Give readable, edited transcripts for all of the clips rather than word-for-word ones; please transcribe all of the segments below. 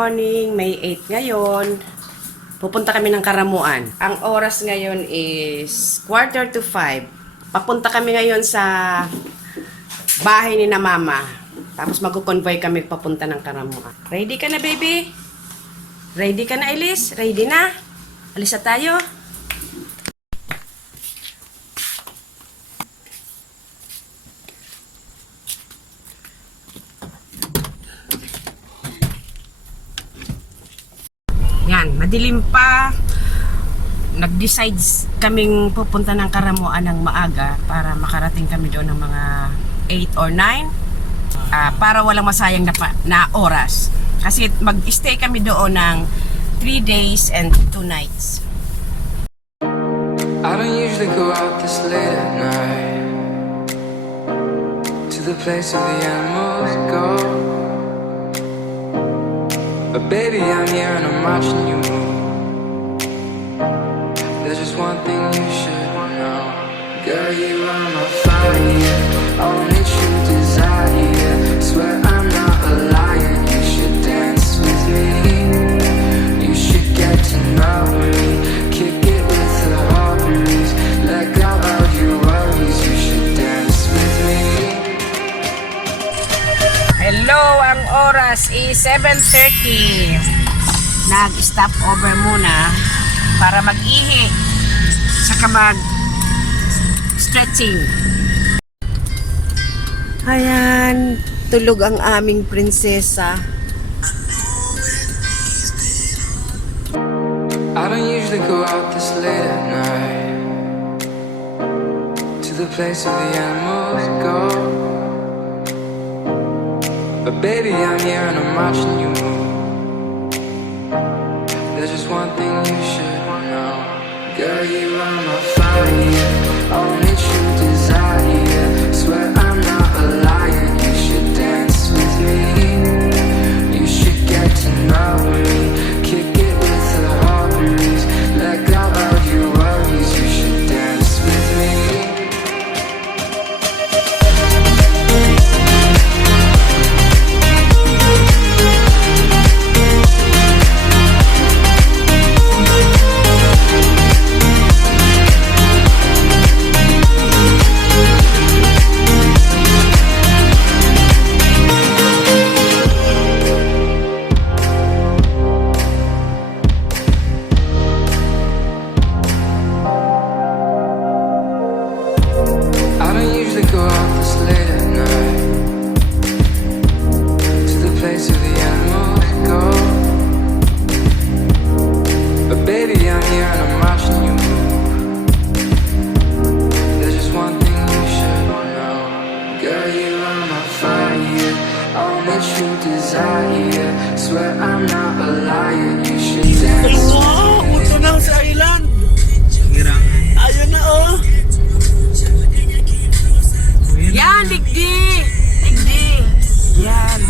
morning, May 8 ngayon. Pupunta kami ng Caramoan. Ang oras ngayon is 4:45. Papunta kami ngayon sa bahay ni na mama. Tapos mag-convoy kami papunta ng Caramoan. Ready ka na, baby? Ready ka na, Elise? Ready na? Alis na tayo. Yan, madilim pa. Nag-decide kaming pupunta ng Caramoan ng maaga para makarating kami doon ng mga 8 or 9 para walang masayang na oras. Kasi mag-stay kami doon ng 3 days and 2 nights. I don't usually go out this late at night to the place where the animals go. But baby, I'm here and I'm watching you move. There's just one thing you should know. Girl, you are my fire, only true desire. Swear I'm not a liar, you should dance with me. You should get to know me, kick it with the hobbies. Let go of your worries, you should dance with me. Hello, ang oras is 7:30. Nag-stop over muna para mag-ihi saka mag-stretching. Ayan, tulog ang aming prinsesa. I don't usually go out this late at night to the place where the animals go. But baby, I'm here and I'm watching you move. There's just one thing you should know. Girl, you are my fire, only true desire. Swear I'm not a liar, you should dance with me. You should get to know me, kick it with the hobbies. Let go of your worries, you should dance with me. I don't usually go out this late at night to the place where the animals go. But baby, I'm here and I'm watching you move. There's just one thing you should know. Girl, you are my fire, only true desire. Swear I'm not a liar, you should dance. Wow, uto na sa island. Ayun na oh. Yan, digdi! Digdi! Yan.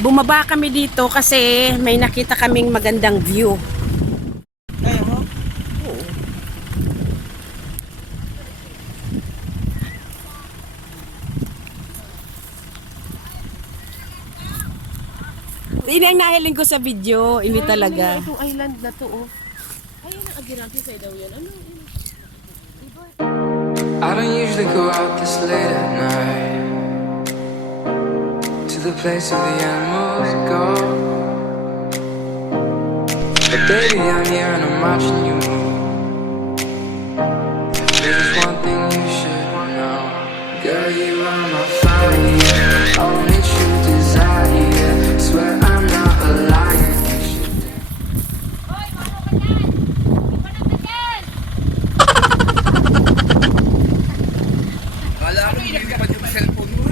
Bumaba kami dito kasi may nakita kaming magandang view. Ayun mo. Hindi ang nahiling ko sa video, hindi talaga. Itong island na to, oh. Ayun ang agiraki sa'yo daw yan. Ano? I don't usually go out this late at night to the place where the animals go. But baby, I'm here and I'm watching you move. There's just one thing you should know. Girl, you are my fire, only true desire. Swear I'm not a liar, you should Kala ko nililipat yung cellphone mo.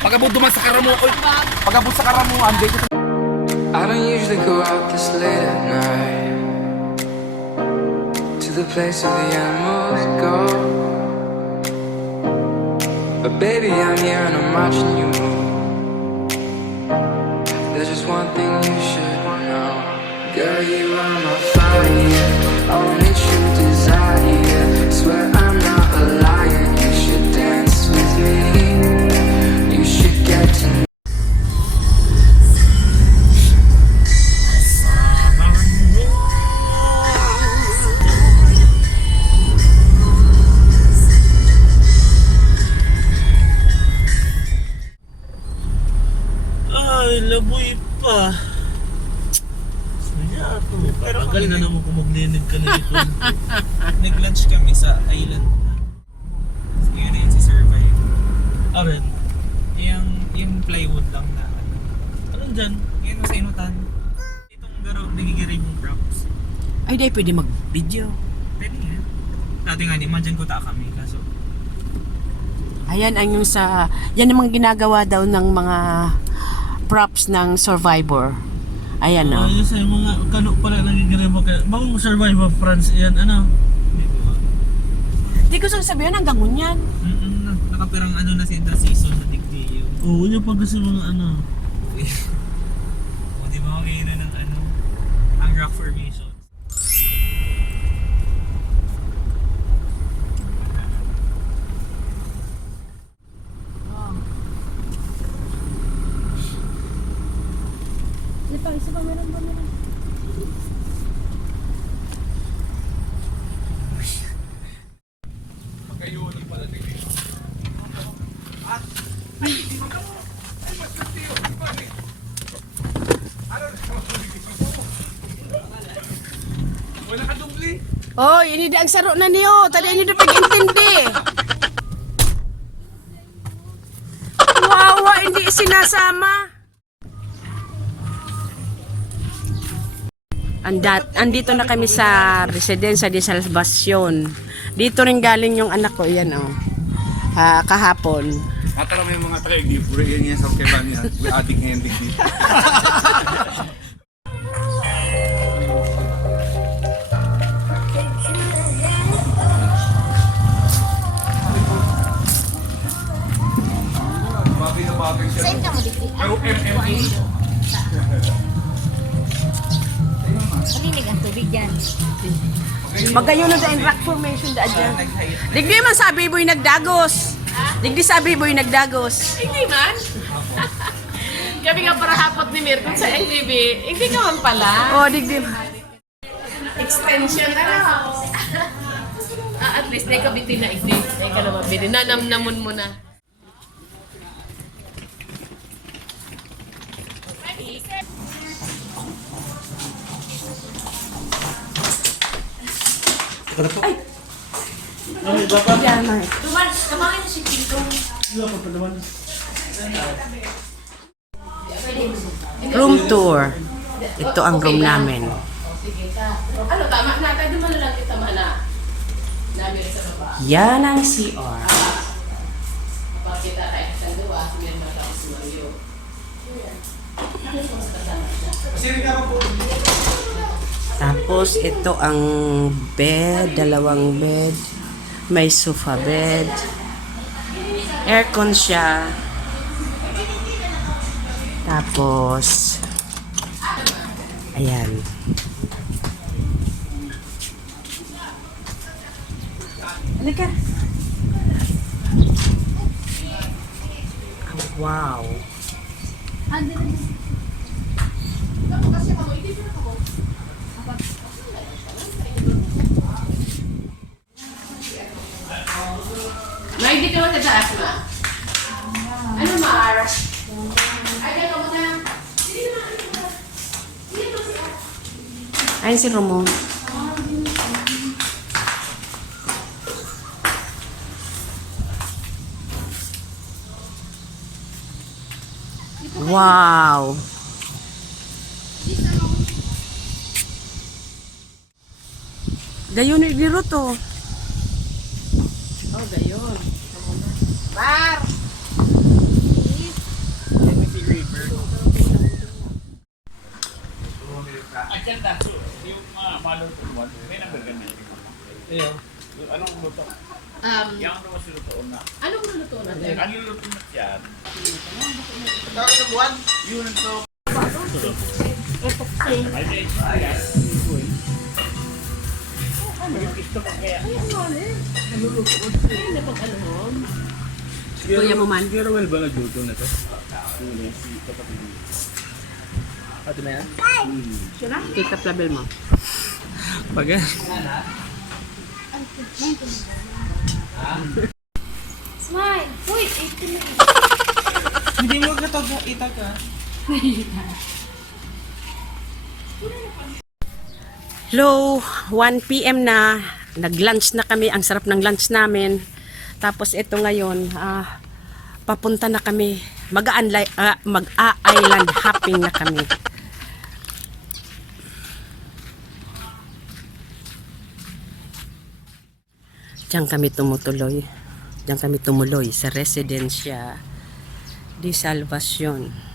Pagabot duman sa Caramoan. Pagabot sa Caramoan, dito. I don't usually go out this late at night to the place where the animals go. But baby, I'm here and I'm watching you move. There's just one thing you should know. Girl, you are my fire, only true desire. Swear I'm not a liar, you should dance with me. You should pa. Sige ako. Pero tagal na naman kung maglinig ka na dito. Nag-lunch kami sa island. Yun na yun si Survive. Arin. Yung plywood lang na ano. Anong dyan? Yun sa inutan. Itong garo, nagigiring yung props. Ay, di pwede mag-video. Pwede yan. Dati nga naman dyan kuta kami. Kaso, Ayan ang yung sa... Yan namang ginagawa daw ng mga props ng Survivor. Ayan o. Ayun sa mga kano pala nagigirin mo kaya. Bang survive of France yan, ano? hindi ko. Di ko sabihin hanggang ngunyan. Nakapirang ano na si the season na digdi yun. Oo, yung pag gusto mga ano. O di ba okay na ng ano, ang rock formation. Isa pa, meron ba meron? Oh, ini ang saro na niyo. Tadi ini dapat intindi. Wow, hindi sinasama. Andito na kami sa Residencia de Salvacion. Dito rin galing yung anak ko, yan oh. Kahapon. Atara may mga taga-igdi, puro yan yan sa keban yan. We adik ngayon digdi. Saan ka mo dito? Malinig ang tubig yan. Magayon na sa rock formation da dyan. Digdi man sabi boy nagdagos. Digdi sabi boy nagdagos. Hindi man. Gabi nga para hapot ni Mirko sa LBB. Hindi ka man pala. Oh, digdi. Extension na lang. At least na ikabitin na igdi. Ay ka naman bili. Nanamnamon mo na. Duman, kamangin si Pinto. Room tour. Ito ang room namin. Sige ka. Ano, tama na. Pwede mo na lang kita mana. Namin sa baba. Yan ang CR. Pakita tayo sa dua. Sige na lang si Mario. Tapos ito ang bed, dalawang bed. May sofa bed. Aircon siya. Tapos ayan. Halika. Wow. May hindi ka matataas ma. Ano Mar? Ay, ka mo na. Ayun si Romo. Wow. Gayon ni biro to. Oh, gayon. Bar. Anong luluto natin? Kuya mo man. Pero well ba nagluto na to? Ate na yan? Tita label mo. Baga. Smile! Uy! 18 na. Hindi mo ka itaga. Hello, 1 PM na. Nag-lunch na kami. Ang sarap ng lunch namin. Tapos ito ngayon, papunta na kami. Mag-a-island hopping na kami. Diyan kami tumutuloy. Diyan kami tumuloy sa Residencia di Salvacion.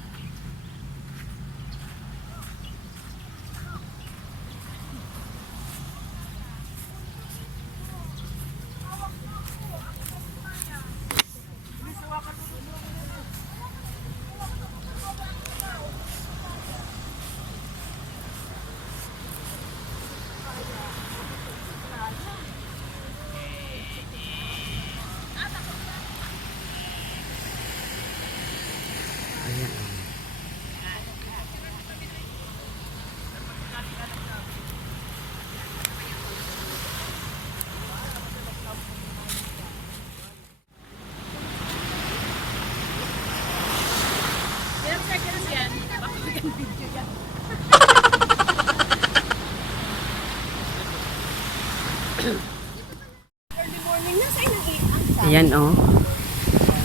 Ayan oh.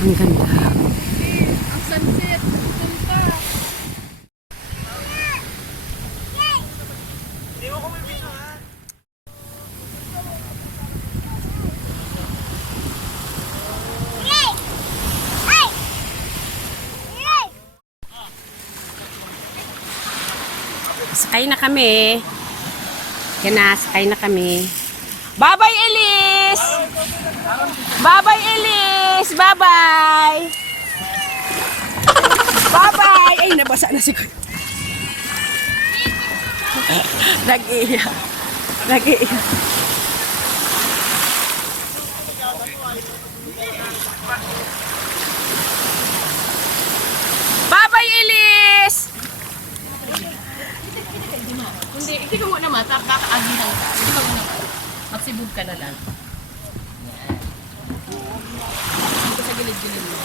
Ang ganda. Ang sunset. Punta. Sakay na kami. Yan na, sakay na kami. Bye-bye, Elise! Bye-bye, Elise! Bye-bye! Bye-bye! Ay, nabasa na si Kuya. Nag-iiyak. Nag-iiyak. Bye-bye, Elise! Hindi, hindi ka muna mata. Baka agihan ka. Hindi ka muna. Magsibog ka na lang. Yan. Dito sa gilid-gilid mo.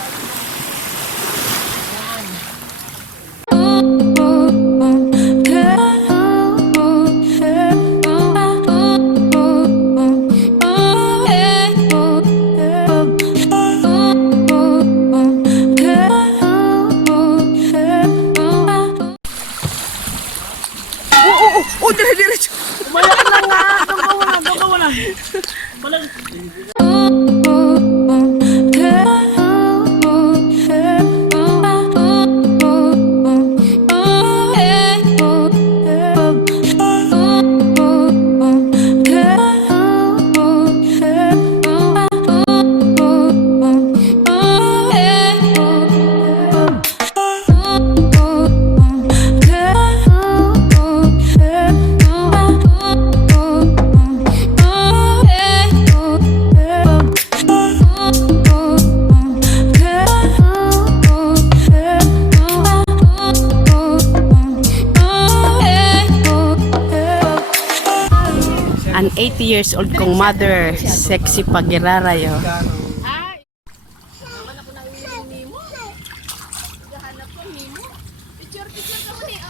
Yan. Oh, dire-diretso. Malaki lang nga. Doon ka muna. Malaki. An 80 years old kong mother, sexy pagirarayo. Ay! Naman ako na yung Nemo. Gahanap ko Nemo. Picture ka mo ni.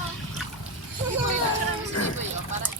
Sige po yung picture mo si Nemo yun. Para ito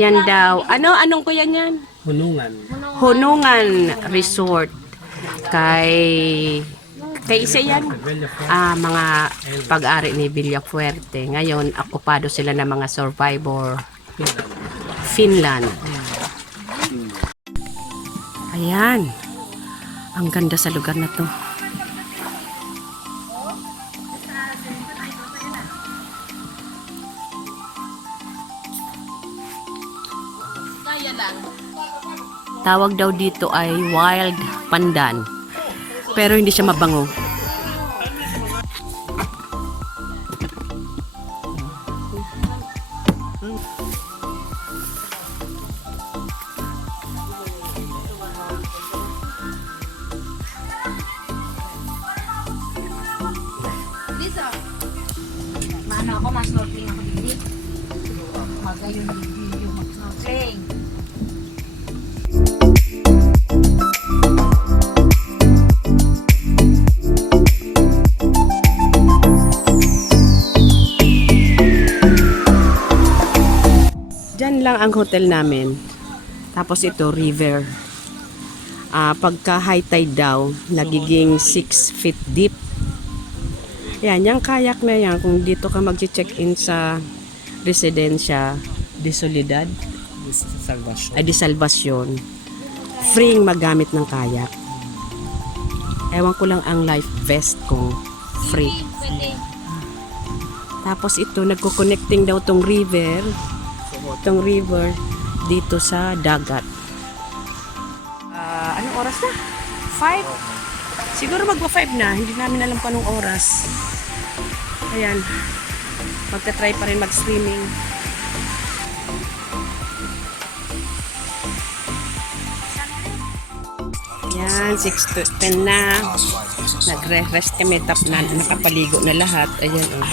Yan daw. Anong kuya niyan? Hunungan. Hunungan Resort. Kay isa yan. Mga pag-ari ni Villafuerte. Ngayon, okupado sila ng mga survivor. Finland. Ayan. Ang ganda sa lugar na to. Kaya lang. Tawag daw dito ay wild pandan. Pero hindi siya mabango. Lisa. Mano ako, mas-snorkeling ako dito. Magayon video mag-snorkeling. Diyan lang ang hotel namin. Tapos ito, river. Pagka high tide daw, nagiging 6 feet deep. Yan, yung kayak na yan, kung dito ka mag-check-in sa residensya de Soledad, Salvation. ay de Salvacion, freeing magamit ng kayak. Ewan ko lang ang life vest kung free. Pwede. Tapos ito, nagko-connecting daw tong river dito sa dagat. Anong oras na? 5? Siguro magwa-5 na. Hindi namin alam pa anong oras. Ayan. Magta-try pa rin mag-swimming. Yan, 6 to 10 na. Nagre-rest kami. Nakapaligo na lahat. Ayan, oh.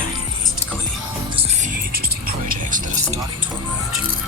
There's a few interesting projects that are starting to emerge in this